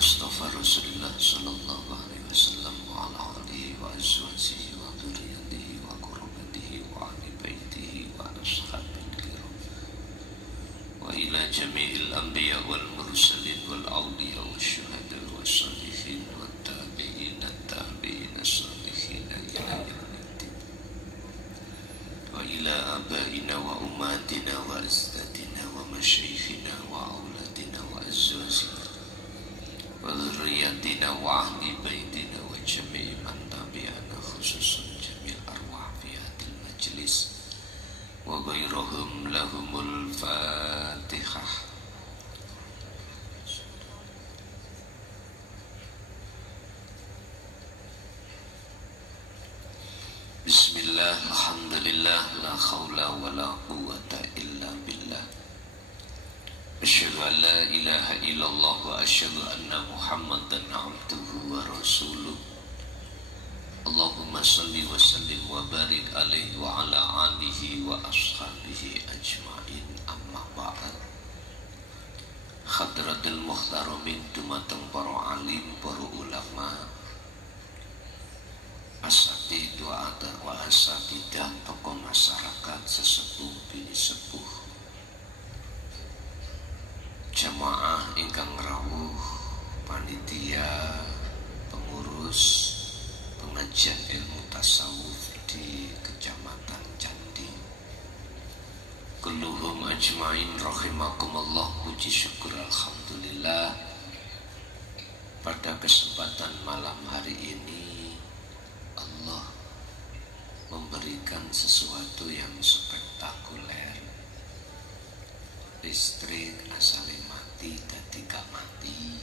Mustafa Rasulullah sallallahu alaihi wasallam wa ala alihi wa azwajihi wa dzurriyyatihi wa qurrabatihi wa ahli baitihi wa ashabil kiram wa ila jami'il anbiya wal mursalin wal awliya wasyuhada wassalihin wat tabi'in at-tabi'in as-salihin ila yaumiddin wa ila abaina wa ummatina wa astatina wa masyayikhina wa auladina wa azwajina wa dzurriyyatina wa ahli baitina wa jami'i man tabi'ana khususan jamil arwah fi hadil majlis wa ghairuhum lahumul fatihah. Bismillah, alhamdulillah, la khawla wa la quwwata illa billah. Asyhadu an la ilaha illallah wa asyhadu anna Muhammadan abduhu wa rasuluh. Allahumma salli wa sallim wa barik alaihi wa ala alihi wa ashabihi ajma'in, amma ba'd. Hadratul muhtaramin dumateng para alim, para ulama, asatidah wa asatidah, tokoh masyarakat, sesepuh bini sepuh, jamaah ingkang rawuh, panitia, pengurus pengajian ilmu tasawuf di Kecamatan Candi, kulluhum ajmain rahimakumullah. Puji syukur alhamdulillah, pada kesempatan malam hari ini Allah memberikan sesuatu yang spektakuler. Listrik asale mati dadi gak mati,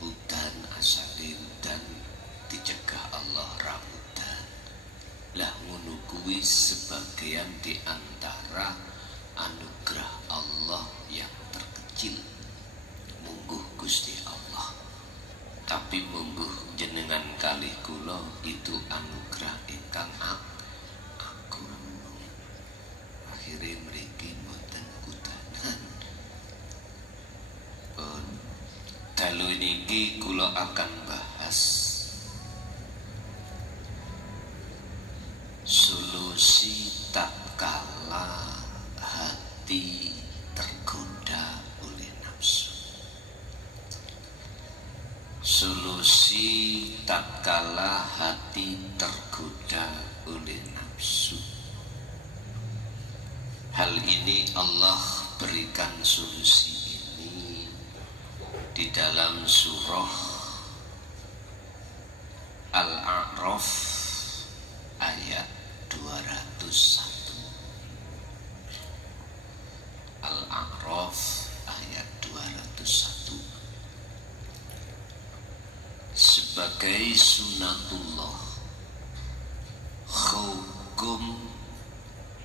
udan asale udan dicegah Allah ra udan. Lah ngono kuwi sebagian di antara anugerah Allah yang terkecil. Mungguh Gusti Allah, tapi mungguh jenengan kalih kula itu anugerah ingkang agung. Akhire mriki mboten kudanan. Dalu niki kula akan bahas solusi tatkala hati tergoda oleh nafsu. Solusi tatkala hati tergoda oleh nafsu. Hal ini Allah berikan solusi ini di dalam surah Al-A'raf ayat 201. Al-A'raf ayat 201. Sebagai sunatullah, hukum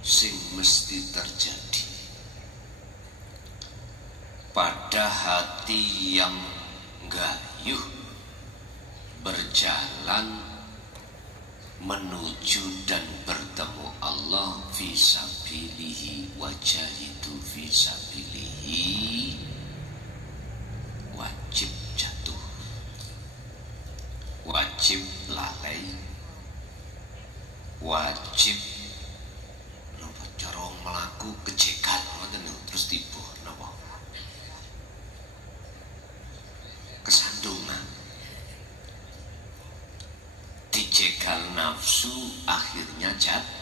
sing mesti terjadi pada hati yang gayuh berjalan menuju dan bertemu Allah fisabilihi wajahidu fisabilihi, wajib jatuh, wajib lalai, wajib napa cara mlaku kejekan ngoten terus tiba napa kesandungan, dijegal nafsu akhirnya jatuh.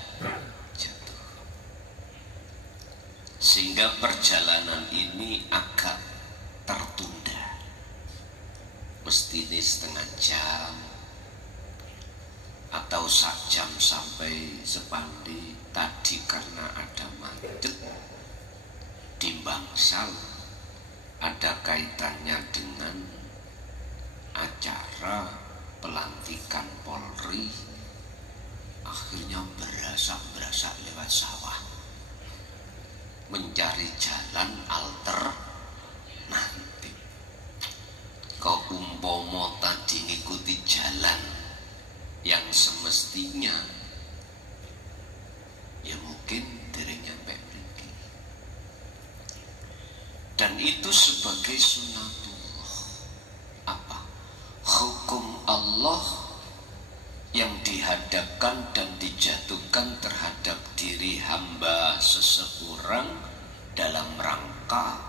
Sehingga perjalanan ini agak tertunda. Mesti ini setengah jam atau sak jam sampai sepandi. Tadi karena ada macet di Bangsal, ada kaitannya dengan acara pelantikan Polri, akhirnya berasak lewat sawah mencari jalan alternatif. Kau umpomo tadi ngikuti jalan yang semestinya, ya mungkin dereng nyampe mriki. Dan itu sebagai sunatullah. ditujukan terhadap diri hamba seseorang dalam rangka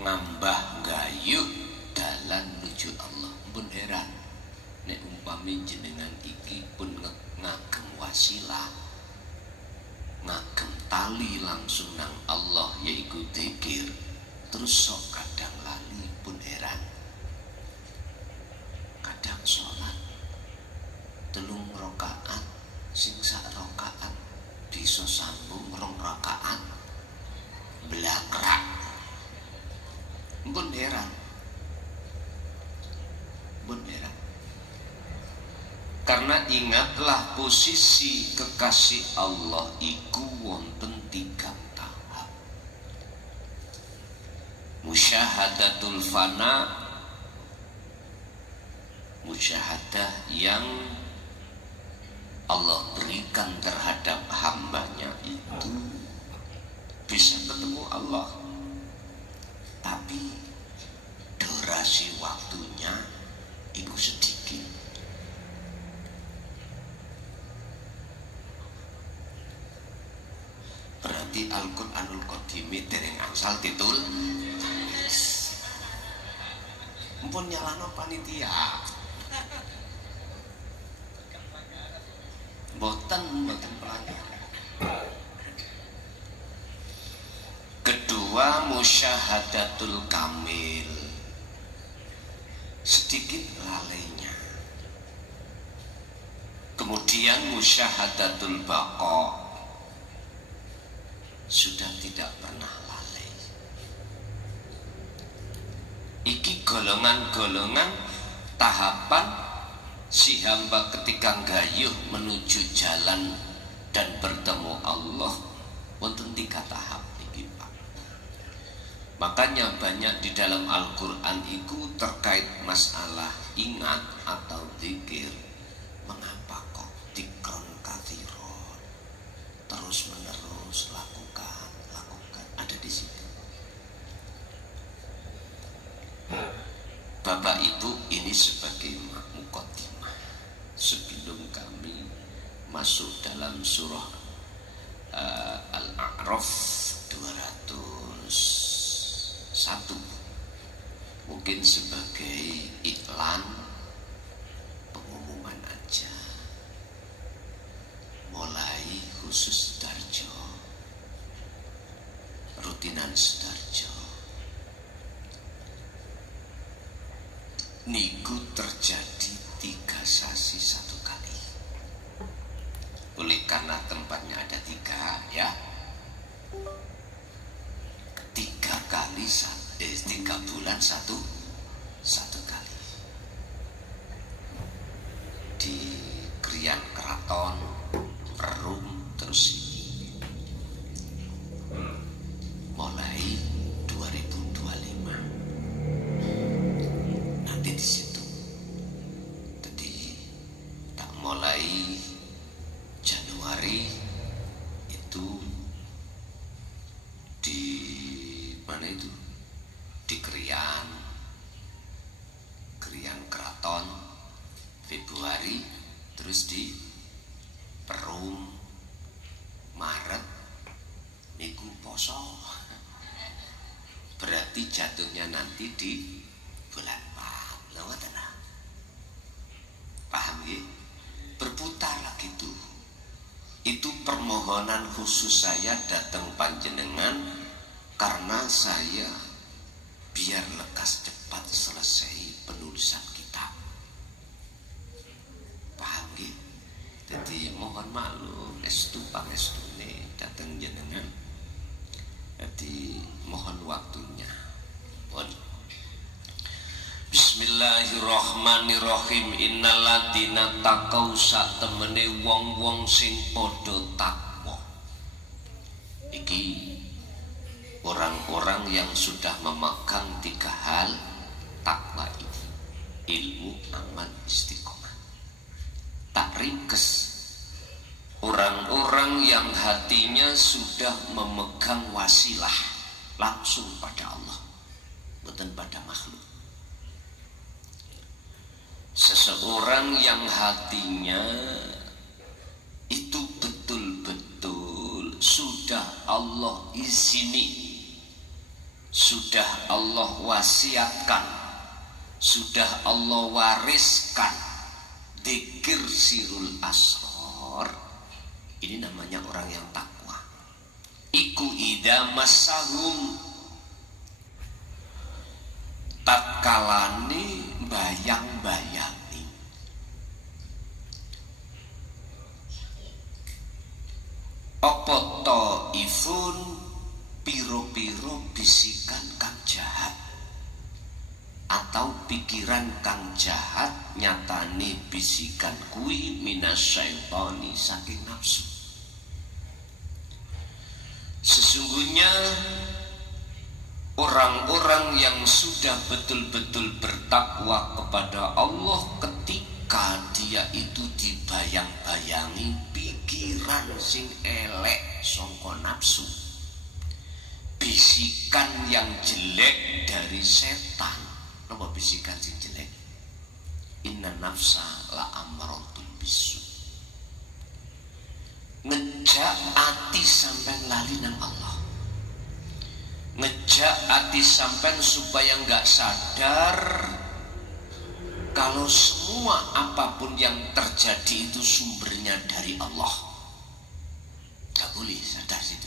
ngambah gayuh dalan nuju Allah. Pun heran nek umpami jenengan iki pun ngagem wasilah, ngagem tali langsung nang Allah yaiku zikir, terus sok kadang lali. Pun heran kadang sholat 3 rakaat sing sak rakaat bisa sambung 2 rakaat blakrak. Pun heran. Karena ingatlah posisi kekasih Allah iku wonten 3 tahap. Musyahadatul fana, musyahadah yang Allah berikan terhadap hambanya itu bisa ketemu Allah, tapi durasi waktunya itu sedikit. Berarti Al-Qur'anul Qadimi dereng angsal ditulis. Mumpun nyalano panitia. Boten pelanggaran. Kedua, musyahadatul kamil, sedikit lalainya. Kemudian musyahadatul baqa, sudah tidak pernah lalai. Iki golongan-golongan tahapan si hamba ketika gayuh menuju jalan dan bertemu Allah. Wonten 3 tahap iki, Pak. Makanya banyak di dalam Al-Qur'an itu terkait masalah ingat atau zikir. Mengapa kok dikron kathiron, terus menerus lakukan ada di situ. Bapak Ibu, ini sebagai muqaddimah sebelum kami masuk dalam surah Al-A'raf 201. Mungkin sebagai iklan pengumuman aja. Mulai khusus Darjo, rutinan Sudarjo niku terjadi 3 sasi 1 kali. Oleh karena tempatnya ada 3 ya, 3 kali 3 bulan satu kali di Krian Keraton Perum. Terus mulai 2025 nanti di situ. Jadi tak mulai Januari itu di mana itu, di Krian Keraton. Februari terus di Perum. Maret niku poso, berarti jatuhnya nanti di bulan 4. Paham ya? Berputar lagi tuh. Itu permohonan khusus saya datang panjenengan karena saya biar lekas cepat selesai penulisan kitab. Paham ya? Jadi mohon maklum estu pangestune datang jenengan. Jadi mohon waktunya. Bismillahirrahmanirrahim. Innalladzina taqau satemene wong-wong sing padha takwa. Iki orang-orang yang sudah memegang 3 hal takwa ini: ilmu, amal, istiqomah. Tak ringkes, orang-orang yang hatinya sudah memegang wasilah langsung pada Allah, bukan pada makhluk. Seseorang yang hatinya itu sudah Allah izini, sudah Allah wasiatkan, sudah Allah wariskan dzikir sirul asror. Ini namanya orang yang takwa. Iku idza massahum, tatkalane bayang-bayangi apa taifun, piro-piro bisikan kang jahat atau pikiran kang jahat, nyatane bisikan kui minasyaitani, saking nafsu. Sesungguhnya orang-orang yang sudah betul-betul bertakwa kepada Allah, ketika dia itu dibayang-bayangi pikiran sing elek sangka nafsu, bisikan yang jelek dari setan. Apa bisikan sing jelek? Inna nafsa la amaratul bisu. Ngejak ati sampean lali nang Allah, ngejak hati sampean supaya nggak sadar kalau semua apapun yang terjadi itu sumbernya dari Allah. Nggak boleh sadar situ.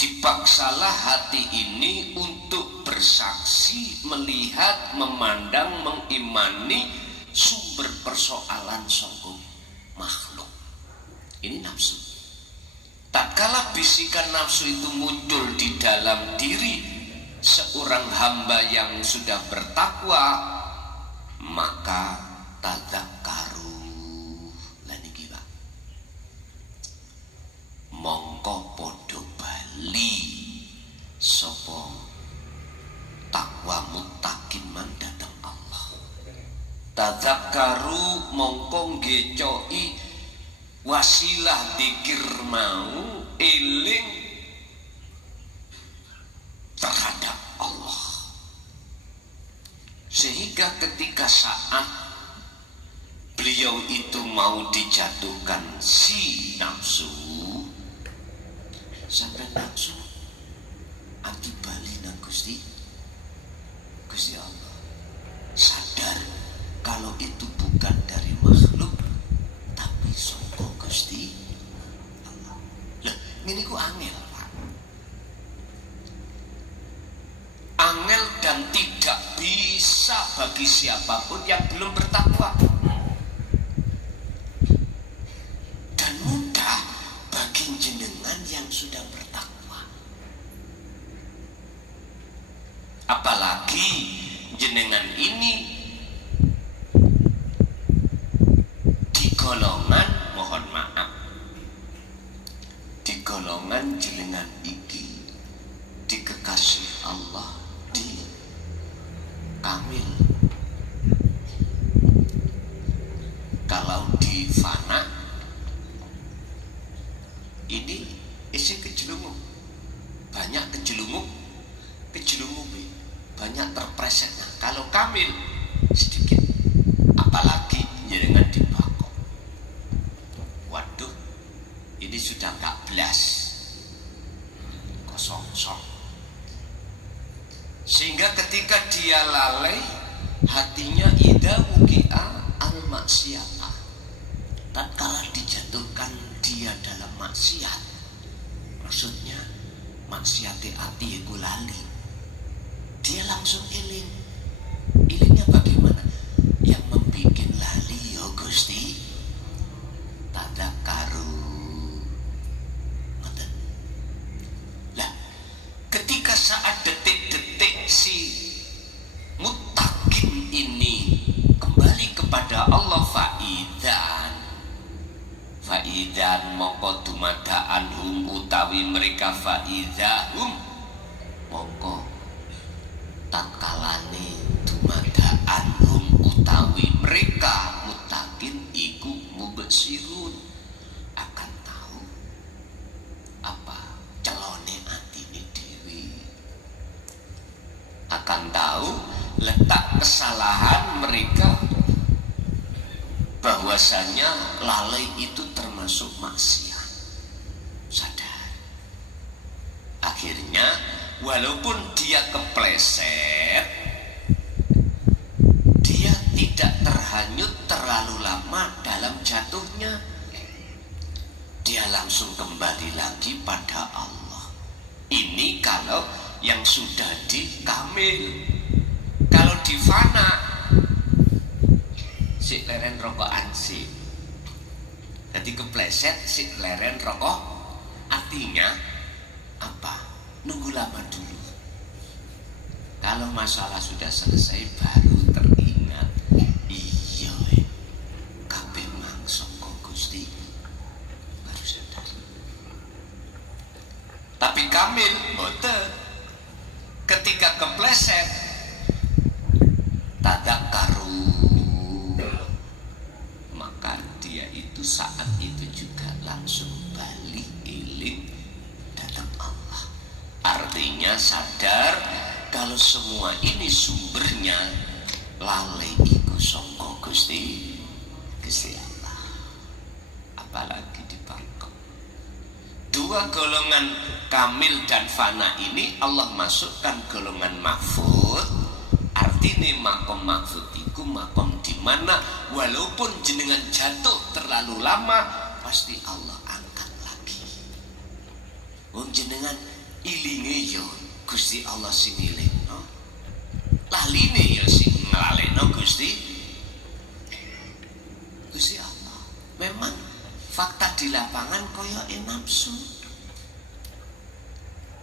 Dipaksalah hati ini untuk bersaksi, melihat, memandang, mengimani sumber persoalan sangka makhluk. Ini nafsu. Tatkala bisikan nafsu itu muncul di dalam diri seorang hamba yang sudah bertakwa, maka tadzakkaru lan iki Pak, mongko padha bali sapa takwa muttaqin man datang Allah. Tadzakkaru mongko ngecoki wasilah dzikir mau eling terhadap Allah, sehingga ketika saat beliau itu mau dijatuhkan si nafsu, sampai nafsu ati bali nang Gusti Allah, sadar kalau itu bukan dari makhluk tapi sangka Gusti Allah. Lah ngene ku angel, Pak. Angel dan tidak bisa bagi siapapun yang belum bertakwa, dan mudah bagi jenengan yang sudah bertakwa. Apalagi jenengan ini di golongan, mohon maaf, di golongan jenengan iki dikekasih Allah, di kamil. Kalau di fana ini isi kejelunguk, banyak kejelunguk banyak terpresetnya. Kalau kamil sedikit, apalagi jenengan di bako, waduh ini sudah gak belas, kosong. Sehingga ketika dia lalai, hatinya idza wuqi'a al maksiatah, tatkala dijatuhkan dia dalam maksiat, maksudnya maksiati hati iku lali, dia langsung iling. Ilingnya bagaimana? Yang membikin lali ya Gusti tadzakkaru. Ngoten. Lah, ketika saat detik-detik si muttaqin ini kembali kepada Allah, faidan mongko dumadaan hum utawi mereka, faidahum mongko tatkalane dumadaan hum utawi mereka muttaqin iku mubsirun, akan tahu apa celone atine dhewe, akan tahu letak kesalahan mereka, bahwasanya lalai itu termasuk maksiat. akhirnya walaupun dia kepleset, dia tidak terhanyut terlalu lama dalam jatuhnya. Dia langsung kembali lagi pada Allah. Ini kalau yang sudah di kamil. Kalau di fana, si leren rokokan si. Jadi kepleset si leren rokok. Artinya apa? Nunggu lama dulu. Kalau masalah sudah selesai baru teringat. Iya, kabeh mangsa Gusti. Baru sadar. Tapi kamil boten. Ketika kepleset tadakkaru, maka dia itu saat itu juga langsung balik iling datang Allah. Artinya sadar kalau semua ini sumbernya lale iku sangka Gusti Allah. Apalagi dipangkep. Dua golongan kamil dan fana ini Allah masukkan golongan mahfud. Artinya makom mahfud itu makom di mana walaupun jenengan jatuh terlalu lama pasti Allah angkat lagi. Wong jenengan ilinge yo Gusti Allah sing ilingno, laline yo sing nglalekno Gusti Allah. Memang fakta di lapangan koyo nafsu.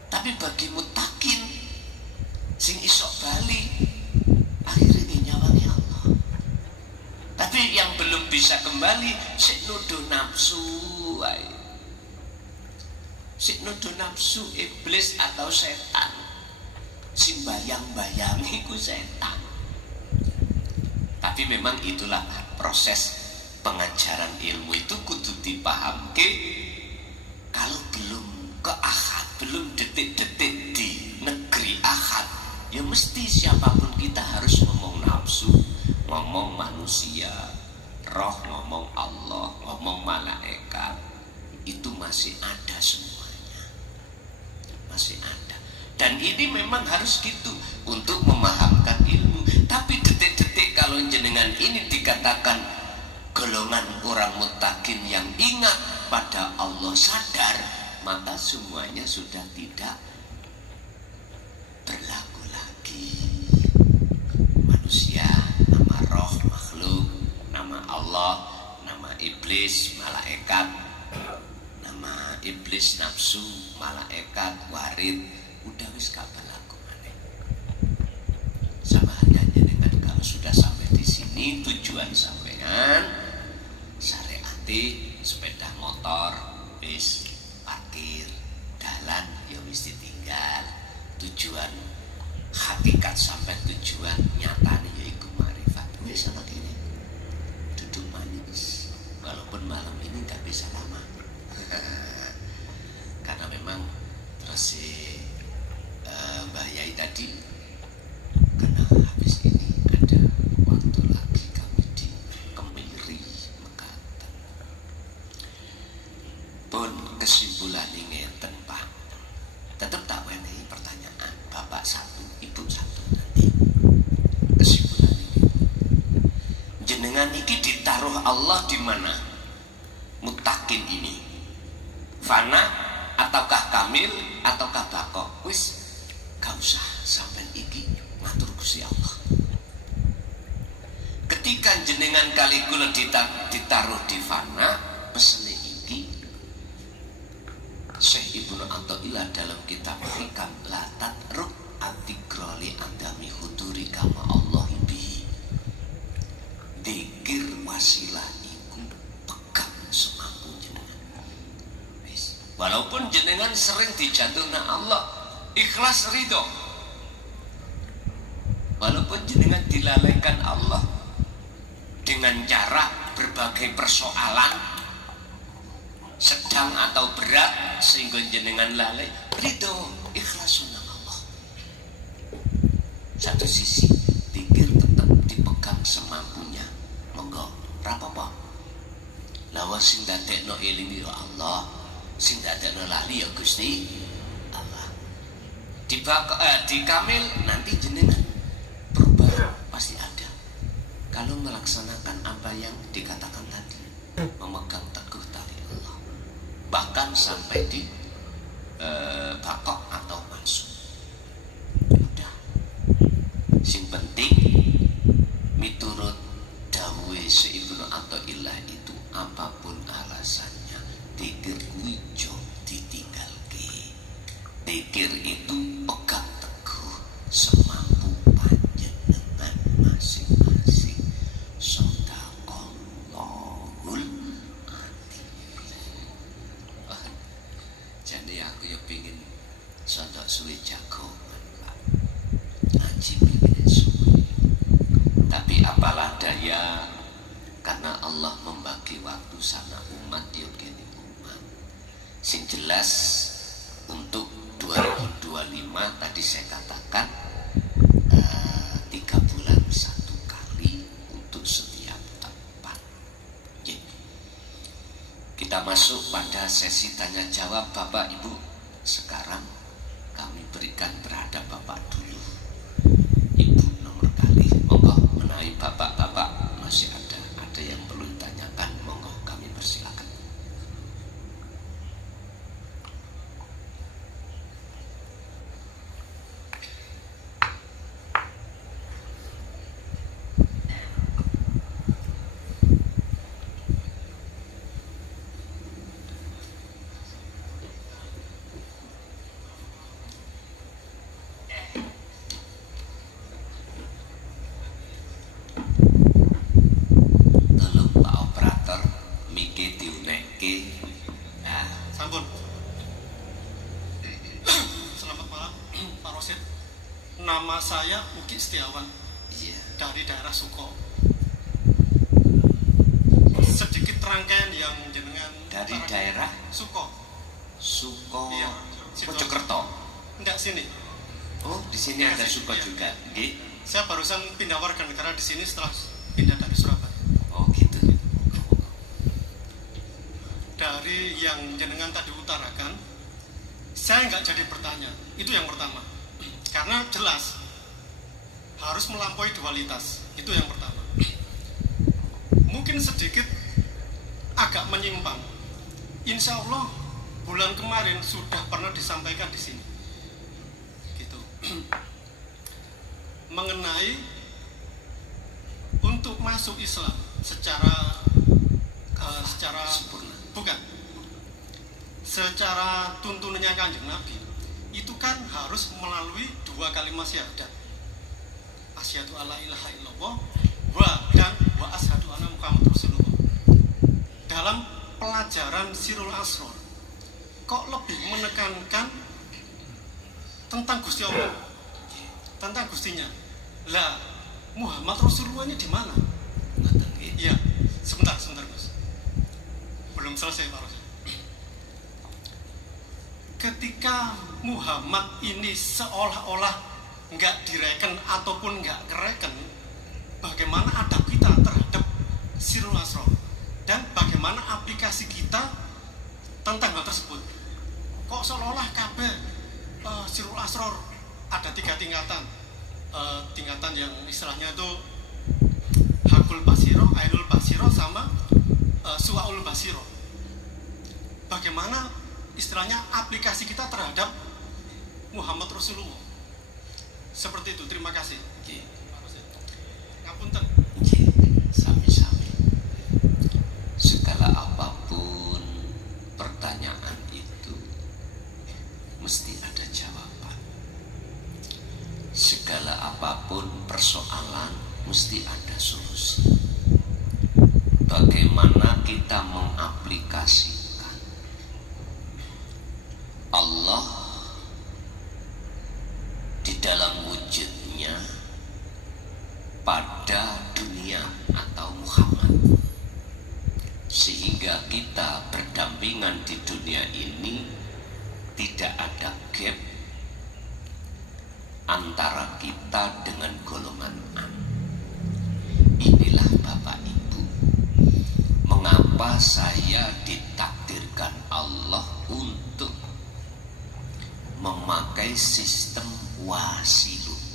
Tapi bagi mutakin sing isok bali akhirnya nyawangi Allah. Tapi yang belum bisa kembali sik nuduh nafsu wae. Sik nuduh nafsu iblis atau setan. Sing bayang-bayangi ku setan. Tapi memang itulah proses pengajaran ilmu itu kudu dipahamke. Kalau belum ke akad, belum detik-detik di negeri akad, ya mesti siapapun kita harus ngomong nafsu, ngomong manusia, roh ngomong Allah, ngomong malaikat. Itu masih ada semuanya, masih ada. Dan ini memang harus gitu untuk memahamkan ilmu. Tapi detik-detik kalau jenengan ini dikatakan golongan orang mutakin yang ingat pada Allah, sadar, maka semuanya sudah tidak berlaku lagi. Manusia, nama roh, makhluk, nama Allah, nama iblis, malaikat, nama iblis nafsu, malaikat, warid, udah wis kapan laku maneh. Sama halnya dengan kalau sudah sampai di sini tujuan sampean syariati sepeda motor wis parkir, dalan ya wis ditinggal. Tujuan hakikat sampai tujuan nyatane yaiku marifat. Wis ana kene. Duduk manis. Walaupun malam ini enggak bisa lama. Karena memang terus Mbah Yai tadi karena habis ini ada waktu lagi kami di Kemiri Mekatan. Pun kesimpulan ini ngeten Pak. Tetap tak wenehi pertanyaan Bapak satu, Ibu satu nanti. Kesimpulan ini. Jenengan iki ditaruh Allah di mana? Mutakin ini. Fana ataukah kamil ataukah bakok? Wis gak usah sampai iki ngatur Gusti Allah. Ketika jenengan kali kula ditaruh di fana, pesene iki Syekh Ibnu Athaillah dalam kitab Hikam la tatruk atikroli andami huduri kama Allah bi. Dikir wasilah iku pegang semampu jenengan. Walaupun jenengan sering dijatuhna Allah, ikhlas ridho. Walaupun jenengan dilalaikan Allah dengan cara berbagai persoalan sedang atau berat sehingga jenengan lalai, ridho, ikhlas sunah Allah. Satu sisi pikir tetap dipegang semampunya, monggo rapopo. Lawa sing dadekno eling ya Allah, sing dadekno lali ya Gusti Allah. Di kamil nanti jenengan perubahan pasti ada. Kalau melaksanakan apa yang dikatakan tadi, memegang teguh tali Allah, bahkan sampai di bakok atau masuk. Udah. Sing penting miturut dawuhe Ibnu Athaillah itu apapun alasannya, dzikir kuwi jo ditinggalke. Dzikir itu pegang teguh semampu panjenengan masing-masing. Shadaqallahul adzim. Jadi aku ya pingin sondok suwe jagongan, Pak. Ngaji pingin suwe. Tapi apalah daya, karena Allah membagi waktu sana umat ya kene umat. Sing jelas untuk 2025 tadi saya katakan 3 bulan 1 kali untuk setiap tempat. Kita masuk pada sesi tanya jawab Bapak Ibu. Sekarang kami berikan terhadap Bapak dulu. Ibu nomor kali. Monggo menawi Bapak-bapak masih ada yang perlu ditanyakan, monggo kami persilakan. Nama saya Uki Setiawan, dari daerah Suko. Sedikit rangkaian yang jenengan dari daerah Suko. Suko, iya, Mojokerto. Enggak, sini. Oh, di sini ada Suko iya, juga. Iya. Saya barusan pindah warga negara di sini setelah pindah dari Surabaya. Oh, gitu. Dari yang jenengan tadi utarakan, saya nggak jadi bertanya. Itu yang pertama. Karena jelas harus melampaui dualitas. Itu yang pertama. Mungkin sedikit agak menyimpang. Insya Allah bulan kemarin sudah pernah disampaikan di sini. Gitu. Mengenai untuk masuk Islam secara sempurna. Bukan. Secara tuntunannya Kanjeng Nabi. Itu kan harus melalui 2 kalimat syahadat. Asyhadu alla ilaha illallah dan wa asyhadu anna Muhammadar Rasulullah. Dalam pelajaran Sirul Asrar kok lebih menekankan tentang Gusti Allah, tentang Gustinya. Lah, Muhammad Rasulullah ini di mana? Iya, sebentar Mas. Belum selesai Pak Rasul. Ketika Muhammad ini seolah-olah nggak direken ataupun nggak kereken, bagaimana adab kita terhadap Sirul Asrar dan bagaimana aplikasi kita tentang hal tersebut? Kok seolah-olah kabeh Sirul Asrar ada 3 tingkatan, tingkatan yang istilahnya itu Hakul Basiro, Ainul Basiro, sama Suwaul Basiro. Bagaimana istilahnya aplikasi kita terhadap Muhammad Rasulullah? Seperti itu. Terima kasih. Ngapunten. Sami-sami. Segala apapun pertanyaan itu mesti ada jawaban. Segala apapun persoalan mesti ada solusi. Bagaimana kita mengaplikasikan Allah di dalam wujudnya pada dunia atau Muhammad, sehingga kita berdampingan di dunia ini tidak ada gap antara kita dengan golongan an. Inilah Bapak Ibu, mengapa saya ditakdirkan Allah untuk memakai sistem wasilun.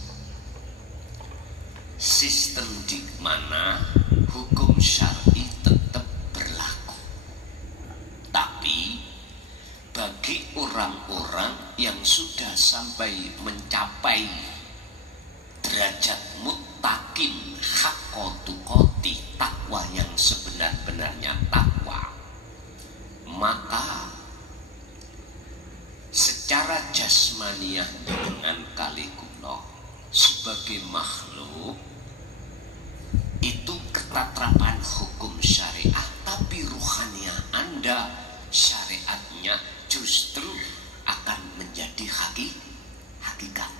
Sistem di mana hukum syar'i tetap berlaku. Tapi bagi orang-orang yang sudah sampai mencapai derajat muttaqin haqqatuqati, takwa yang sebenar-benarnya takwa, maka secara jasmaniah dengan kalikulo sebagai makhluk itu ketatrapan hukum syariah, tapi ruhaniah Anda syariatnya justru akan menjadi hakikat.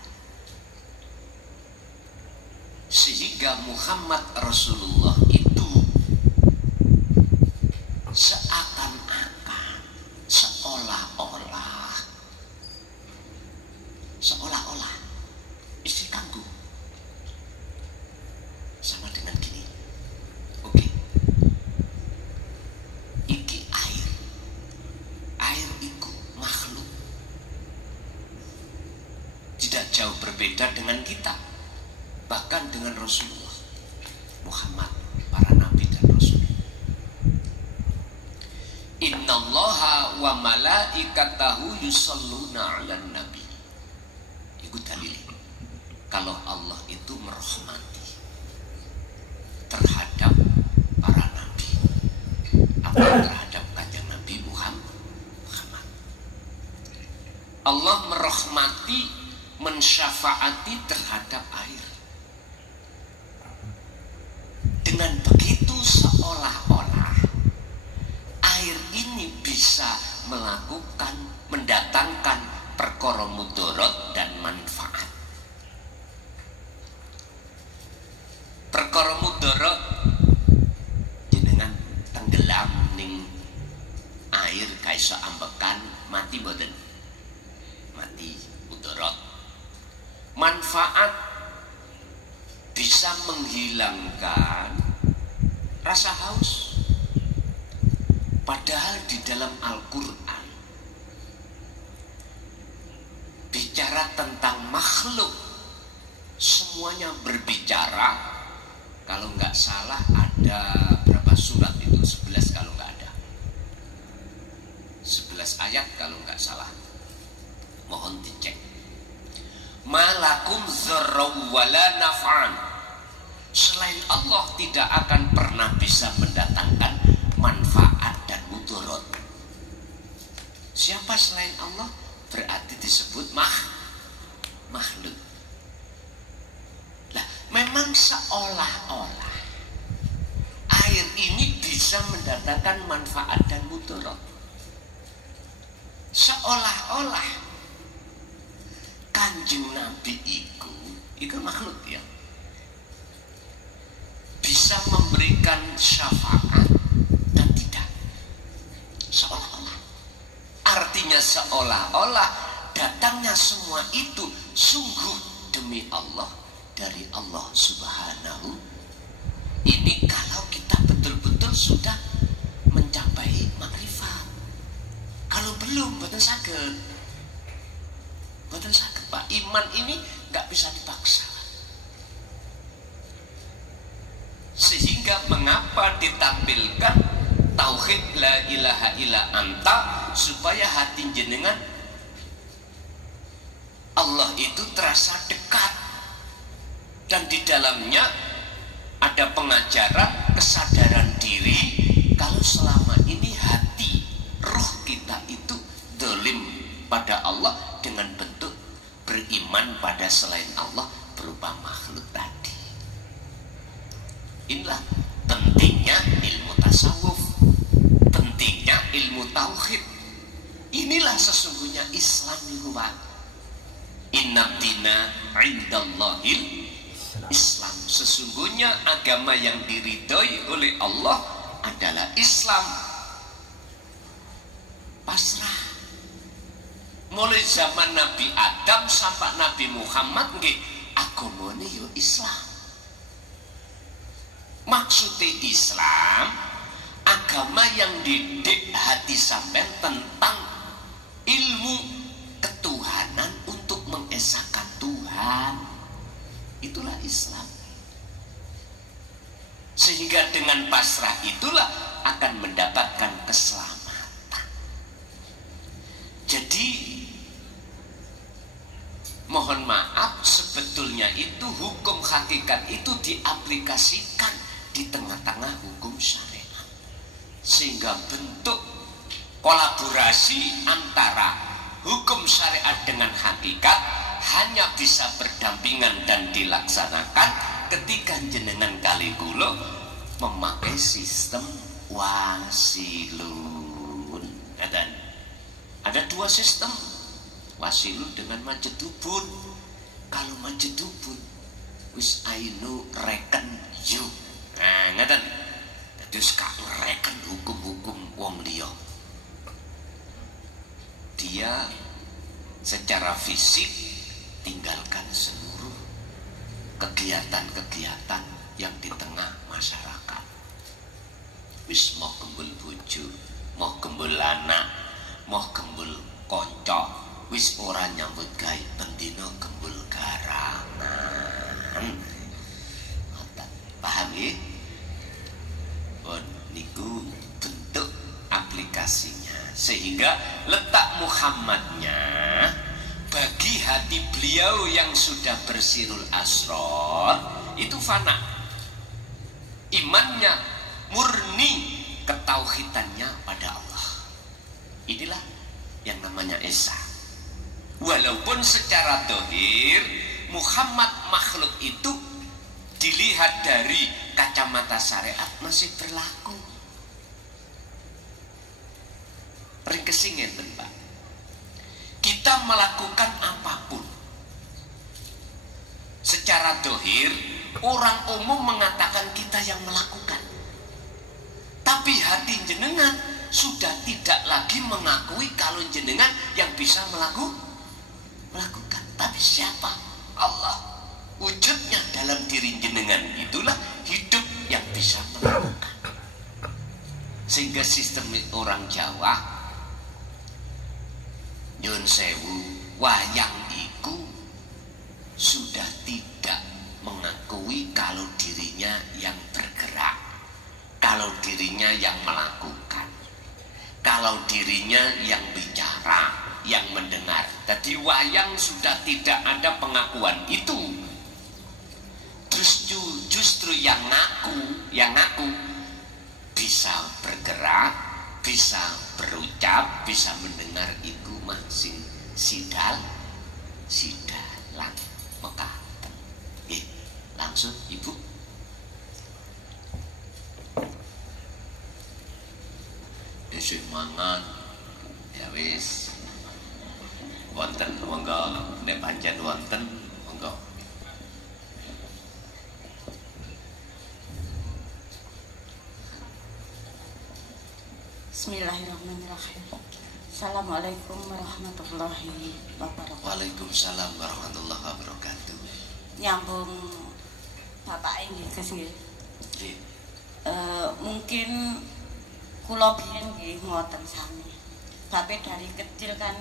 Sehingga Muhammad Rasulullah itu seakan-akan, seolah-olah isi kanggo sama dengan gini. Oke, iki air itu makhluk, tidak jauh berbeda dengan kita, bahkan dengan Rasulullah Muhammad, para nabi dan rasul. Innallaha wa malaikatahu yusalluna 'alan nabi. Itu dalil kalau Allah itu merahmati terhadap para nabi atau terhadap kanjeng Nabi Muhammad. Allah merahmati, mensyafaati terhadap air. Dengan begitu seolah-olah air ini bisa mendatangkan perkara mudarat dan manfaat. Perkara mudarat jenengan tenggelam ning air kaisa ambekan mati mboten? Mati, mudarat. Manfaat bisa menghilangkan rasa haus. Padahal di dalam Al-Quran bicara tentang makhluk, semuanya berbicara, kalau nggak salah ada berapa surat itu? 11 kalau nggak ada, 11 ayat kalau nggak salah, mohon dicek. Malakum dzarraw wala naf'an, selain Allah tidak akan pernah bisa mendatangkan manfaat dan mudarat. Siapa selain Allah? Berarti disebut makhluk. Lah, memang seolah-olah air ini bisa mendatangkan manfaat dan mudarat. Seolah-olah Kanjeng Nabi itu makhluk ya, bisa memberikan syafaat dan tidak. Seolah-olah, artinya seolah-olah datangnya semua itu sungguh demi Allah, dari Allah Subhanahu. Ini kalau kita betul-betul sudah mencapai makrifat. Kalau belum, boten saged Pak. Iman ini nggak bisa dipaksa. Sehingga mengapa ditampilkan tauhid la ilaha illa anta, supaya hati jenengan Allah itu terasa dekat, dan di dalamnya ada pengajaran kesadaran diri kalau selama ini hati ruh kita itu dolim pada Allah dengan bentuk beriman pada selain Allah berupa makhluk tadi. Inilah pentingnya ilmu tasawuf, pentingnya ilmu tauhid. Inilah sesungguhnya Islam itu, Pak. Inna dina indallahil Islam. Sesungguhnya agama yang diridhoi oleh Allah adalah Islam. Pasrah. Mulai zaman Nabi Adam sampai Nabi Muhammad nggih agamane yo Islam. Maksudnya Islam agama yang didik hati sampean tentang ilmu ketuhanan untuk mengesahkan Tuhan. Itulah Islam. Sehingga dengan pasrah itulah akan mendapatkan keselamatan. Jadi mohon maaf, sebetulnya itu hukum hakikat itu diaplikasikan di tengah-tengah hukum syariat, sehingga bentuk kolaborasi antara hukum syariat dengan hakikat hanya bisa berdampingan dan dilaksanakan ketika jenengan kali kula memakai sistem wasilun. Ada dua sistem, wasilun dengan majedubun. Kalau majedubun wis ainu reken you. Nah, ngaten. Terus kak reken hukum-hukum wong liya. Dia secara fisik tinggalkan seluruh kegiatan-kegiatan yang di tengah masyarakat. Wis mau gembul bojo, mau gembul anak, mau gembul konco, wis ora nyambut gawe bendina gembul garangan. Paham ya? Niku bentuk aplikasinya, sehingga letak Muhammadnya bagi hati beliau yang sudah bersirul asror itu fana, imannya murni, ketauhidannya pada Allah. Inilah yang namanya Esa. Walaupun secara dohir Muhammad makhluk itu dilihat dari kacamata syariat masih berlaku. Ringkesing ngeten, Pak. Kita melakukan apapun secara dohir, orang umum mengatakan kita yang melakukan, tapi hati jenengan sudah tidak lagi mengakui kalau jenengan yang bisa melakukan. Tapi siapa? Allah. Wujudnya dalam diri jenengan itulah hidup yang bisa melakukan. Sehingga sistem orang Jawa nyun sewu, wayang iku sudah tidak mengakui kalau dirinya yang bergerak, kalau dirinya yang melakukan, kalau dirinya yang bicara, yang mendengar. Jadi wayang sudah tidak ada pengakuan itu. Terus justru yang ngaku bisa bergerak, bisa berucap, bisa mendengar, itu masing sidalang Mekah. Langsung Ibu. Esuk mangan ya wis. Wonten monggo, nek pancen wonten monggo. Bismillahirrahmanirrahim. Assalamualaikum warahmatullahi wabarakatuh. Waalaikumsalam warahmatullahi wabarakatuh. Nyambung Bapak nggih Gus nggih. Nggih. Mungkin kula biyen nggih ngoten sami. Bape dari kecil kan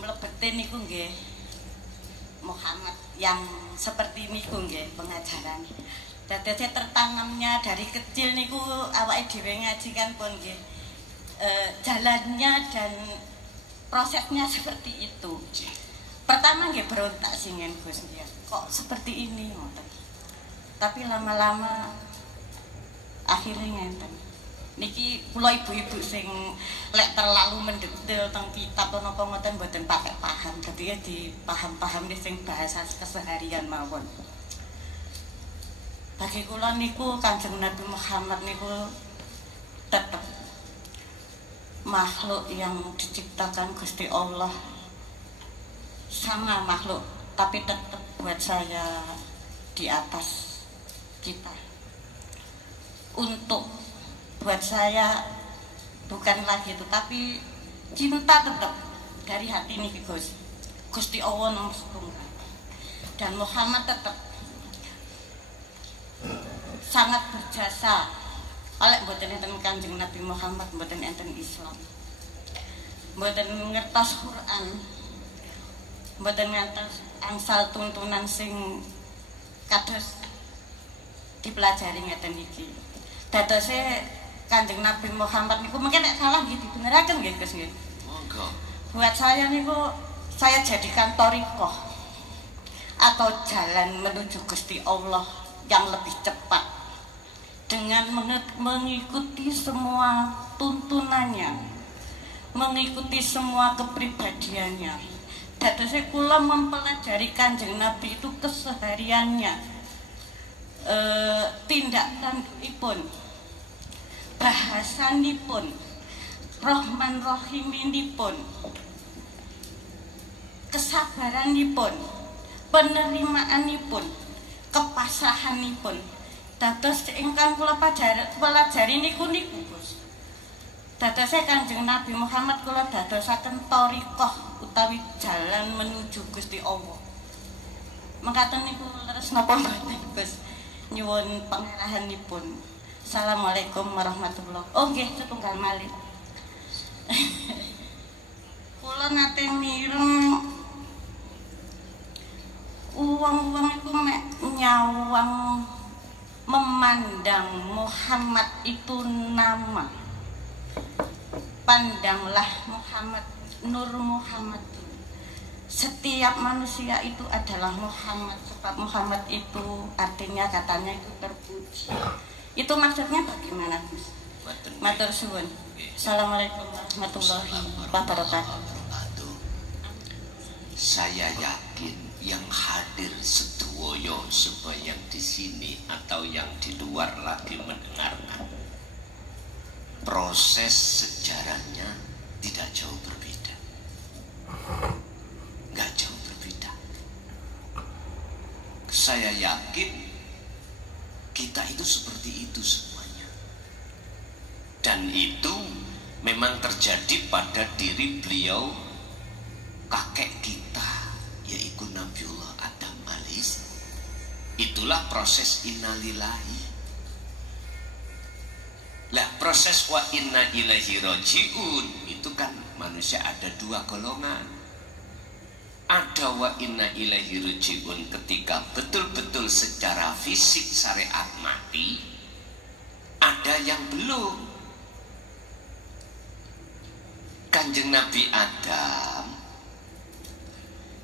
mlebetin niku nggih Muhammad yang seperti niku nggih pengajarannya. Dadi tertanamnya dari kecil niku awake dhewe ngaji kan pun nggih jalannya dan prosesnya seperti itu. Pertama nggih berontak singen Gus nggih. Kok seperti ini ngoten. Tapi lama-lama akhirnya ngenten. Niki kula ibu-ibu sing lek terlalu mendetail teng kitab napa ngoten mboten pakai paham. Dadi ya dipaham-paham sing bahasa keseharian mawon. Bagi kula niku Kanjeng Nabi Muhammad niku tetep makhluk yang diciptakan Gusti Allah, sama makhluk, tapi tetap buat saya di atas kita. Untuk buat saya bukan lagi itu, tapi cinta tetap dari hati ini Gusti Allah nomor setunggal. Dan Muhammad tetap sangat berjasa. Oleh mboten enten Kanjeng Nabi Muhammad, mboten enten Islam, mboten ngertos Quran, mboten ngantos angsal tuntunan sing kados dipelajari ngeten iki. Dadose Kanjeng Nabi Muhammad niku mungkin nek salah nggih dibeneraken nggih Gus nggih. Monggo. Buat saya niku saya jadikan thariqah atau jalan menuju Gusti Allah yang lebih cepat dengan mengikuti semua tuntunannya, mengikuti semua kepribadiannya. Dadose kula mempelajari Kanjeng Nabi itu kesehariannya, tindak tandukipun, bahasanipun, Rahman Rahiminipun, kesabaranipun, penerimaanipun, kepasrahanipun. Dados ingkang kula pelajari niku Gus. Dados Kanjeng Nabi Muhammad kula dadosaken thariqah utawi jalan menuju Gusti Allah. Mekaten niku leres napa mboten Gus? Nyuwun pangarahanipun. Assalamualaikum warahmatullahi wabarakatuh. Oh nggih, setunggal malih. Kula nate mireng uang-uang itu mek nyawang memandang Muhammad itu nama. Pandanglah Muhammad, Nur Muhammad. Setiap manusia itu adalah Muhammad, sebab Muhammad itu artinya katanya itu terpuji. Itu maksudnya bagaimana Gus? Matur suwun. Assalamualaikum warahmatullahi wabarakatuh. Saya yakin yang hadir sedoyo semua yang di sini atau yang di luar lagi mendengarkan, proses sejarahnya tidak jauh berbeda, nggak jauh berbeda. Saya yakin kita itu seperti itu semuanya, dan itu memang terjadi pada diri beliau, kakek kita, yaitu Nabiullah Adam alaihissalam. Itulah proses innalillahi. Lah proses wa inna ilaihi rajiun itu kan manusia ada dua golongan. Ada wa inna ilaihi rajiun ketika betul-betul secara fisik syariat mati. Ada yang belum. Kanjeng Nabi Adam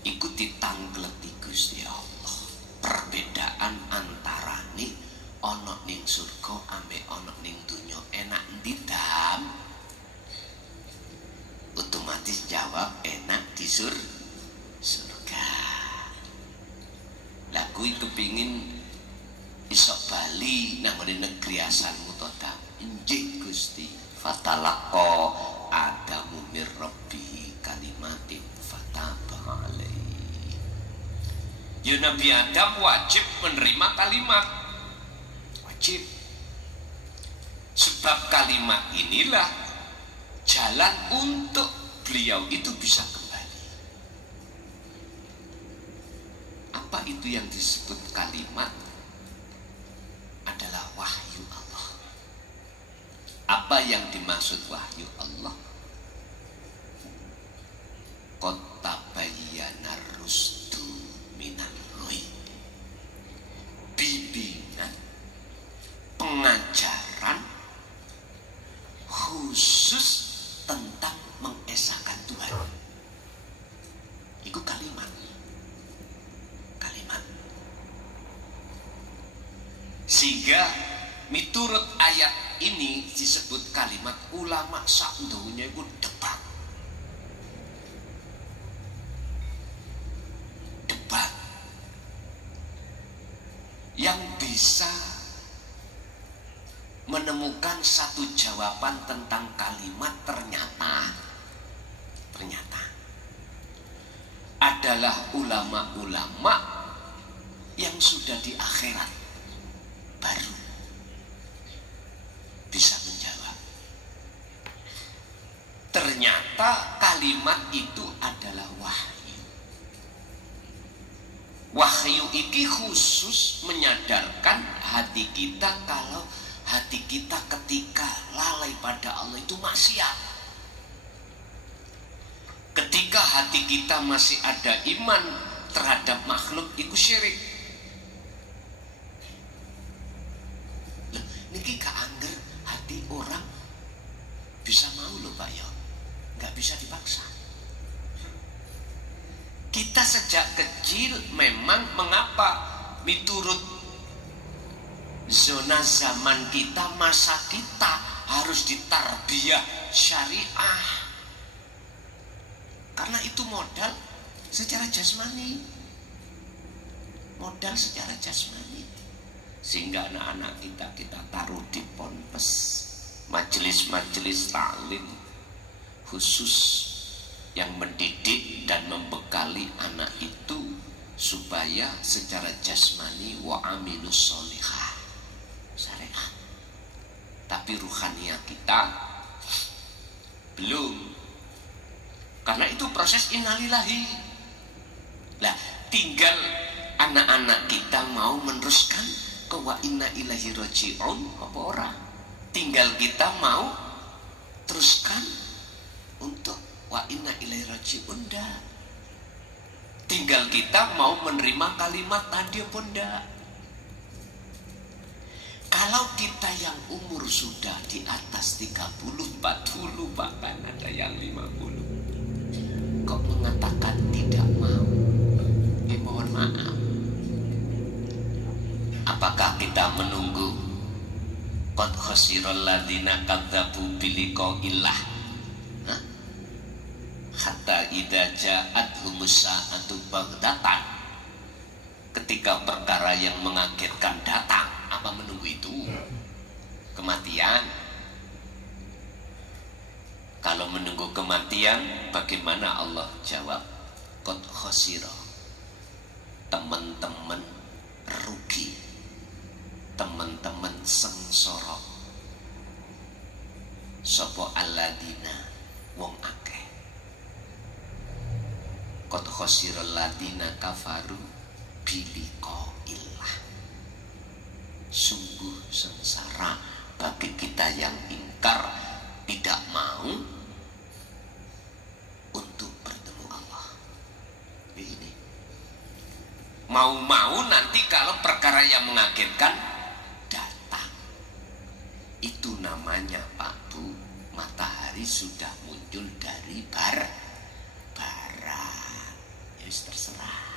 ikuti tanggleti Gusti Allah. Perbedaan antara nih ono ning surga ambek ono ning dunya enak ndi Dam? Otomatis jawab enak di surga. Lah kuwi kepingin isok bali nang negeri asalmu to Dam. Injih Gusti. Fatalaqa Adamu mir rabbihi kalimatin fataba alaihi. Ya Nabi Adam wajib menerima kalimat, wajib. Sebab kalimat inilah jalan untuk beliau itu bisa kembali. Apa itu yang disebut kalimat? Adalah wahyu Allah. Apa yang dimaksud wahyu Allah? Qad tabayyana rusdu minan ghoi. Bimbingan, pengajaran khusus tentang mengesahkan Tuhan. Itu kalimat. Kalimat. Sehingga miturut ayat ini disebut kalimat ulama sak dunya iku debat. Debat yang bisa menemukan satu jawaban tentang kalimat ternyata adalah ulama-ulama yang sudah di akhirat baru bisa menjawab. Ternyata kalimat itu adalah wahyu. Wahyu ini khusus menyadarkan hati kita kalau hati kita ketika lalai pada Allah itu maksiat. Ketika hati kita masih ada iman terhadap makhluk, itu syirik. Loh, niki gak angger hati orang bisa mau loh Pak ya, gak bisa dipaksa. Kita sejak kecil memang mengapa miturut zona zaman kita, masa kita harus ditarbiyah syariah, karena itu modal secara jasmani, modal secara jasmani. Sehingga anak-anak kita taruh di ponpes, majelis-majelis taklim khusus yang mendidik dan membekali anak itu supaya secara jasmani wa amilus sholihah syariat. Tapi ruhaniyah kita belum, karena itu proses innalillahi. Lah tinggal anak-anak kita mau meneruskan ke wa inna ilaihi raji'un apa ora. Tinggal kita mau teruskan untuk wa inna ilaihi raji'un dah. Tinggal kita mau menerima kalimat tadi apa ndak. Kalau kita yang umur sudah di atas 30, 40, bahkan ada yang 50, kok mengatakan tidak mau? Mohon maaf. Apakah kita menunggu qad khasiral ladzina kadzabu biliqa'illah hatta idza ja'atuhumus sa'atu baghtatan, ketika perkara yang mengagetkan datang? Apa menunggu itu? Kematian. Kalau menunggu kematian, bagaimana Allah jawab? Qad khasira, teman-teman rugi, teman-teman sengsara, sapa alladzina wong akeh. Qad khasiral ladzina kafaru biliqa'illah. Sungguh sengsara bagi kita yang ingkar, tidak mau untuk bertemu Allah. Ini mau-mau nanti kalau perkara yang mengagetkan datang. Itu namanya Pak Bu, matahari sudah muncul dari barat. Terserah.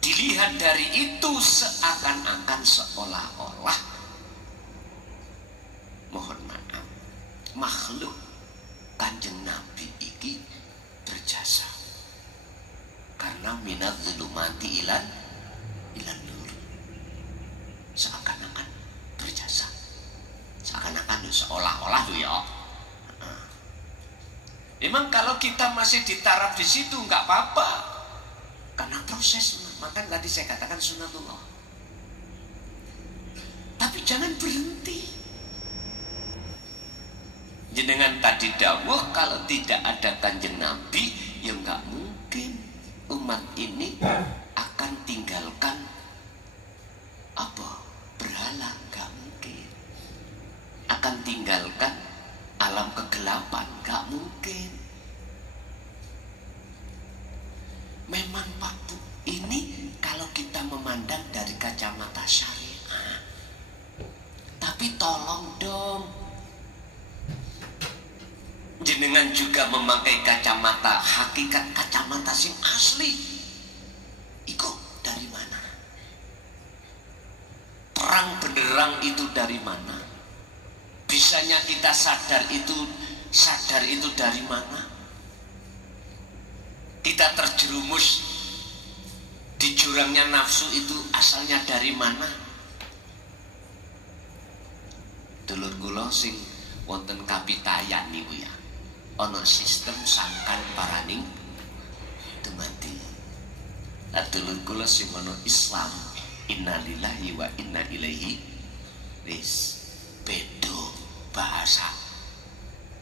Dilihat dari itu seakan-akan seolah-olah, mohon maaf, makhluk Kanjeng Nabi iki berjasa, karena minat zulumati ilan nur, seakan-akan berjasa, seakan-akan seolah-olah tuh ya. Memang kalau kita masih di taraf di situ nggak apa-apa, karena proses. Maka tadi saya katakan sunatullah. Tapi jangan berhenti. Jenengan tadi dawuh kalau tidak ada Kanjeng Nabi, ya nggak mungkin umat ini akan tinggalkan apa? Berhala, nggak mungkin. Akan tinggalkan alam kegelapan, gak mungkin. Memang Pak Bu, ini kalau kita memandang dari kacamata syariah. Tapi tolong dong, jenengan juga memakai kacamata hakikat, kacamata sing asli. Iku dari mana? Terang benderang itu dari mana? Bisanya kita sadar itu dari mana? Kita terjerumus di jurangnya nafsu itu asalnya dari mana? Dulur kula sing wonten Kapitayan niku ya, ana sistem sangkan paraning dumadi. Lah dulur kula sing ana Islam, innalillahi wa inna ilaihi wis bedo bahasa.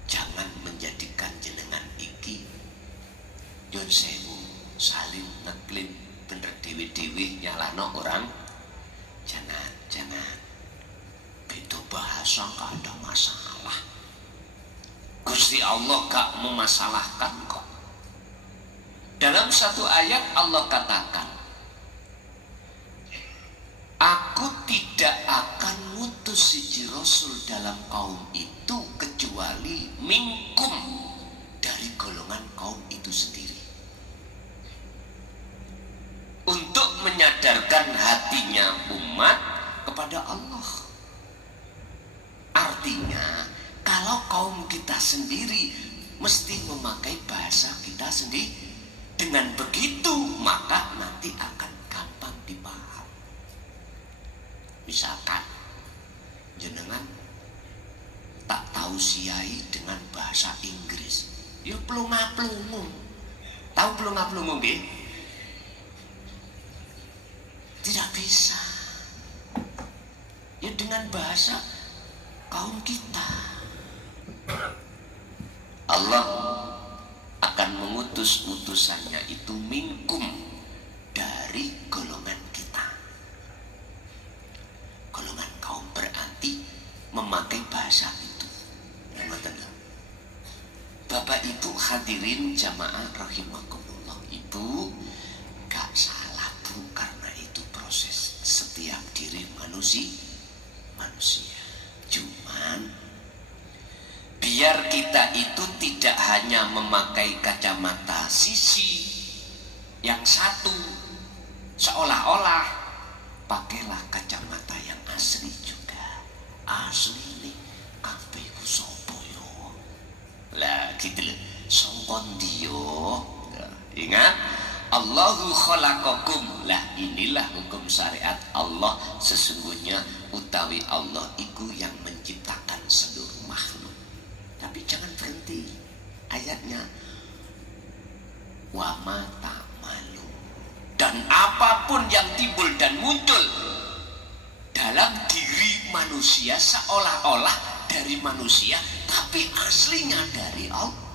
Jangan menjadikan jenengan iki Yon sewu saling ngeklaim bener dewi-dewi nyalano orang. Jangan beda bahasa, gak ada masalah. Gusti Gusti Allah gak memasalahkan kok. Dalam satu ayat Allah katakan, aku tidak akan ngutus siji rasul dalam kaum itu kecuali minkum, dari golongan kaum itu sendiri, untuk menyadarkan hatinya umat kepada Allah. Artinya kalau kaum kita sendiri mesti memakai bahasa kita sendiri. Dengan begitu maka nanti akan gampang dipaham. Misalkan jenengan tak tahu siai dengan bahasa Inggris, ya plunga-plungu. Tahu plunga-plungu nggih? Tidak bisa. Ya dengan bahasa kaum kita. Allah akan mengutus utusannya itu minkum, dari golongan kita. Golongan kaum berarti memakai bahasa itu. Bapak Ibu hadirin jamaah rahimakumullah. Ibu gak salah Bu, karena itu proses setiap diri manusia. Cuman biar kita itu tidak hanya memakai kacamata sisi yang satu, seolah-olah pakailah kacamata yang asli juga. Asli nih kabeh ku sapa yo. Lah gitu lho, songkon dio. Ingat, Allahu khalaqakum. Lah inilah hukum syariat Allah, sesungguhnya utawi Allah iku yang menciptakan seluruh makhluk. Tapi jangan berhenti ayatnya, wa ma ta'malu, dan apapun yang timbul dan muncul dalam diri manusia seolah-olah dari manusia tapi aslinya dari Allah.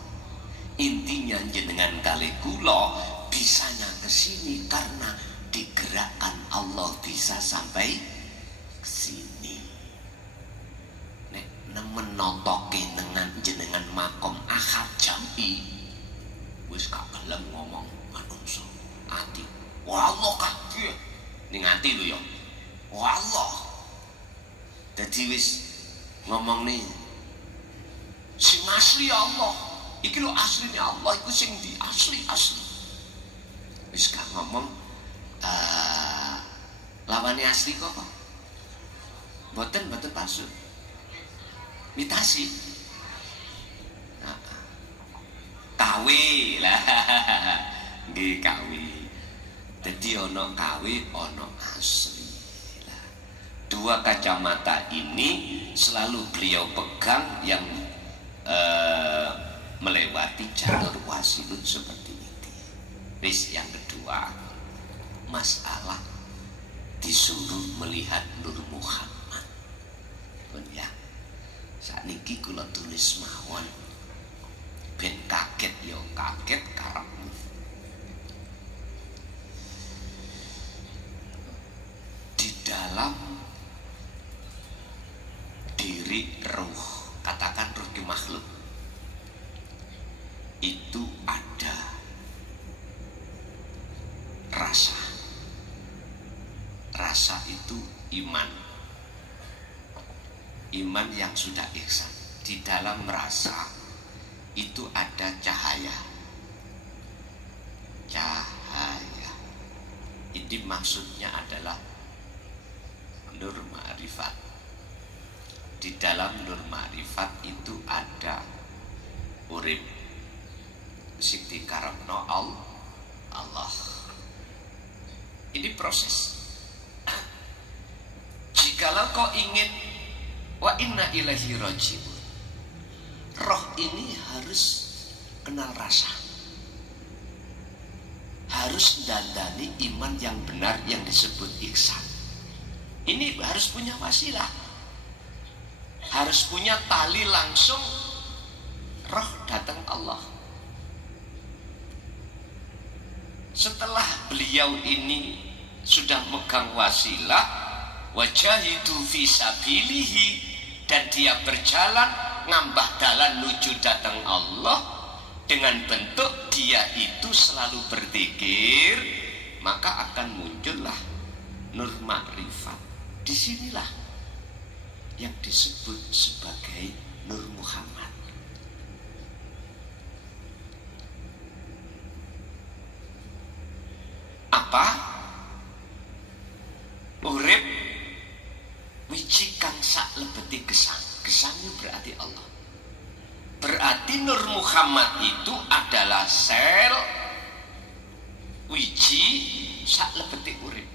Intinya jenengan kali kula bisanya kesini karena digerakkan Allah bisa sampai kesini. Menotoki dengan jenengan makom akad jam'i wis gak gelem ngomong manungsa ati. Wah Allah kabeh ning ati lho ya. Wah Allah. Dadi wis ngomong nih sing asli Allah. Iki lho asline Allah iku sing di asli. Wis gak ngomong lawane asli kok. Mboten palsu. Mitasi kawe lah nggih kawe. Dadi ana kawe ana asli lah. Dua kacamata ini selalu beliau pegang yang melewati jalur wasilut seperti ini. Wis yang kedua, masalah disuruh melihat Nur Muhammad. Pun ya sakniki kula tulis mawon ben kaget yo kaget karepmu. Di dalam diri ruh, katakan ruh di makhluk itu ada rasa. Rasa itu iman. Iman yang sudah ihsan. Di dalam rasa itu ada cahaya. Cahaya ini maksudnya adalah nur ma'rifat. Di dalam nur ma'rifat itu ada urip sing dikarepno Allah. Ini proses. Jikalau kau ingin wa inna ilaihi raji'un, roh ini harus kenal rasa, harus dandani iman yang benar yang disebut ihsan. Ini harus punya wasilah, harus punya tali langsung roh datang Allah. Setelah beliau ini sudah megang wasilah, wajahidu fi sabilihi, dan dia berjalan ngambah dalan nuju datang Allah dengan bentuk dia itu selalu berzikir, maka akan muncullah nur makrifat. Disinilah yang disebut sebagai Nur Muhammad. Apa? Urip wiji kang sak lebeti gesang. Gesangnya berarti Allah. Berarti Nur Muhammad itu adalah sel wiji sak lebeti urip.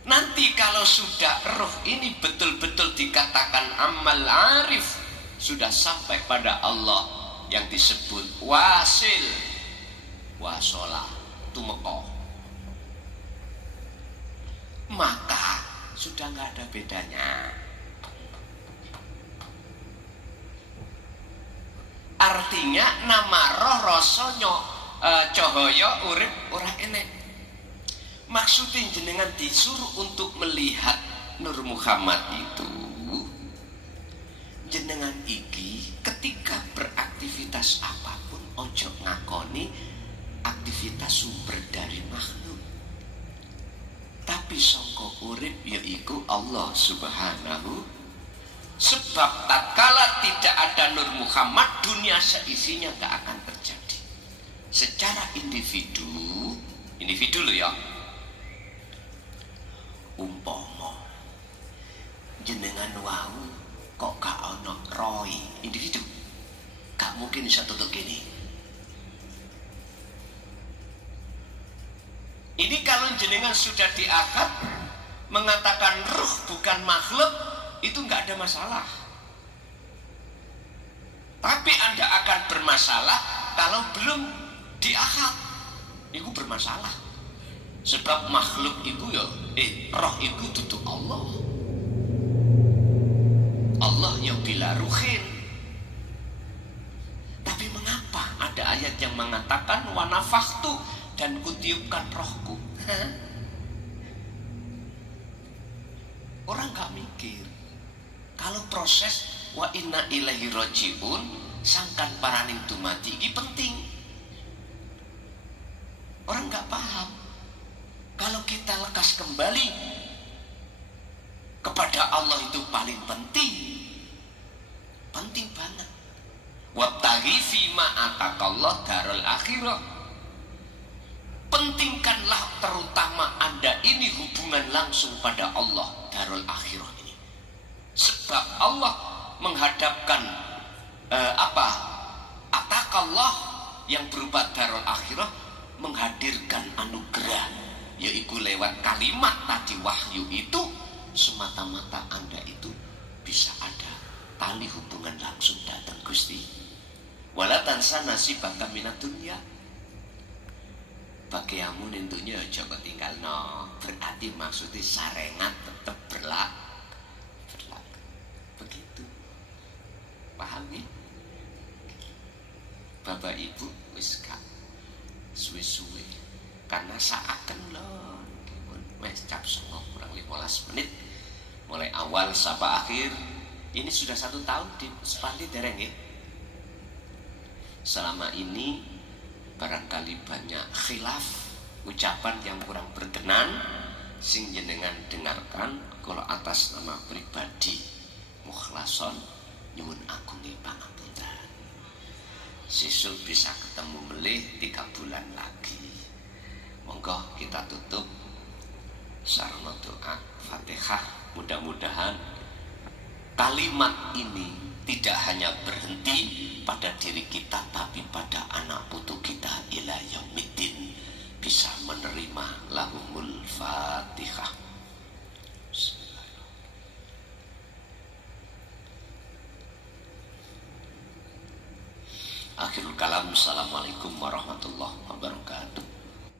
Nanti kalau sudah roh ini betul-betul dikatakan amal arif, sudah sampai pada Allah yang disebut wasil, wasola, tumeko, maka sudah nggak ada bedanya. Artinya nama roh rasanya cahaya urip ora enek. Maksudnya jenengan disuruh untuk melihat Nur Muhammad itu, jenengan iki ketika beraktivitas apapun ojo ngakoni aktivitas sumber dari makhluk, tapi sangka urip yaiku Allah Subhanahu. Sebab tatkala tidak ada Nur Muhammad, dunia seisinya gak akan terjadi. Secara individu loh ya. Umpama jenengan wau kok gak ono roy individu, gak mungkin bisa tutup gini. Ini kalau jenengan sudah diakad mengatakan ruh bukan makhluk, itu nggak ada masalah. Tapi Anda akan bermasalah kalau belum diakad. Itu bermasalah. Sebab makhluk itu ya, roh itu tutup Allah. Allah yang bila ruhin. Tapi mengapa ada ayat yang mengatakan wa nafakhtu, dan kutiupkan rohku? Orang gak mikir kalau proses wa inna ilaihi rajiun sangkan paraning dumati ini penting. Orang gak paham kalau kita lekas kembali kepada Allah itu paling penting. Penting banget. Wabtaghi fima atakallah darul akhirah. Pentingkanlah terutama Anda ini hubungan langsung pada Allah darul akhirah ini. Sebab Allah menghadapkan atakallah yang berupa darul akhirah, menghadirkan anugerah, yaitu lewat kalimat tadi wahyu itu, semata-mata Anda itu bisa ada tali hubungan langsung datang Gusti. Wala tansa nasibaka minad dunya. Bagiamu nentunya coba tinggal no. Berarti maksudnya sarengat tetap berlaku. Begitu. Paham ya? Bapak Ibu wis gak suwe-suwe karena seakan loh wis cap sengok kurang 15 menit mulai awal sampai akhir. Ini sudah 1 tahun di Sepandi dereng ya. Selama ini barangkali banyak khilaf, ucapan yang kurang berkenan sing jenengan dengarkan. Kalau atas nama pribadi mukhlason nyuwun agunge pangapunten. Sesuk bisa ketemu melih 3 bulan lagi. Monggo kita tutup sarana doa Fatihah. Mudah-mudahan kalimat ini tidak hanya berhenti pada diri kita, tapi pada anak putu kita ila yaumiddin bisa menerima. Lahumul Fatihah. Akhirul kalam. Assalamualaikum warahmatullahi wabarakatuh.